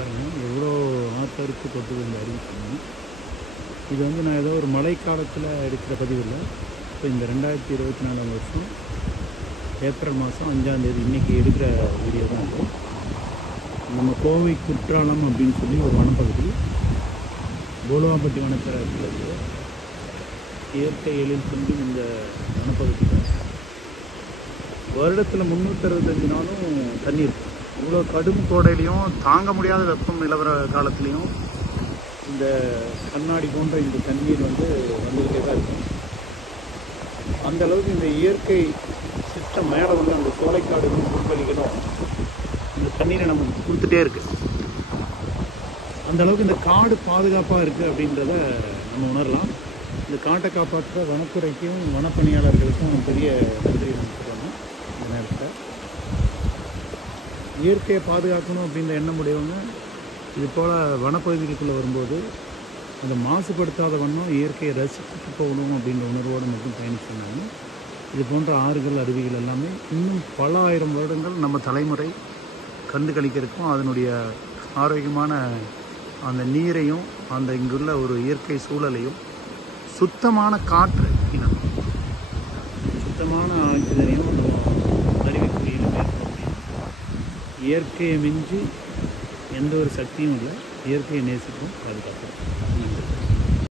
பாருங்கள் எவ்வளோ ஆத்தருக்கு தொட்டுது இந்த அருவி தண்ணி. இது வந்து நான் ஏதோ ஒரு மழை காலத்தில் எடுக்கிற பதிவு இல்லை. இப்போ இந்த 2024 வருஷம் ஏப்ரல் மாதம் 5ஆம் தேதி இன்றைக்கி எடுக்கிற வீடியோ தான் இது. நம்ம கோவை குற்றாலம் அப்படின்னு சொல்லி ஒரு வனப்பகுதி போலுவாம்பட்டி வனச்சரகத்தில் இருக்குது. இயற்கை எழில் கொஞ்சம் இந்த வனப்பகுதியில் வருடத்தில் 365 நாளும் தண்ணி இருக்கும். இவ்வளோ கடும் கோடையிலையும் தாங்க முடியாத வெப்பம் நிலவர காலத்துலேயும் இந்த கண்ணாடி போன்ற இந்த தண்ணீர் வந்துக்கிட்டே தான் இருக்கும். அந்த அளவுக்கு இந்த இயற்கை சிஸ்டம் மேலே அந்த சோலைக்காடுகளும் புல்வெளிகளும் இந்த தண்ணீரை நமக்கு கொடுத்துட்டே இருக்குது. அந்த அளவுக்கு இந்த காடு பாதுகாப்பாக இருக்குது அப்படின்றத நம்ம உணரலாம். இந்த காட்டை காப்பாற்ற வனத்துறைக்கும் வனப்பணியாளர்களுக்கும் பெரிய நன்றி நம்ம சொல்லணும். இந்த நேரத்தில் இயற்கையை பாதுகாக்கணும் அப்படின்ற எண்ணம் உடையவங்க இது போல் வனப்பகுதிகளுக்குள்ளே வரும்போது அந்த மாசுபடுத்தாத வண்ணம் இயற்கையை ரசித்து போகணும் அப்படின்ற உணர்வோடு மட்டும் பயணிச்சுருந்தாங்க. இது போன்ற ஆறுகள் அருவிகள் எல்லாமே இன்னும் பல ஆயிரம் வருடங்கள் நம்ம தலைமுறை கண்டு கழிக்கிறதுக்கும் அதனுடைய ஆரோக்கியமான அந்த நீரையும் அந்த இங்குள்ள ஒரு இயற்கை சூழலையும் சுத்தமான காற்று சுத்தமான ஆக்சிஜனையும் நம்ம அருவிக்குறியில் மேற்கொள்ள முடியும். இயற்கையை மிஞ்சி எந்த ஒரு சக்தியும் இல்லை. இயற்கையை நேசிக்கும் பாதுகாப்பு.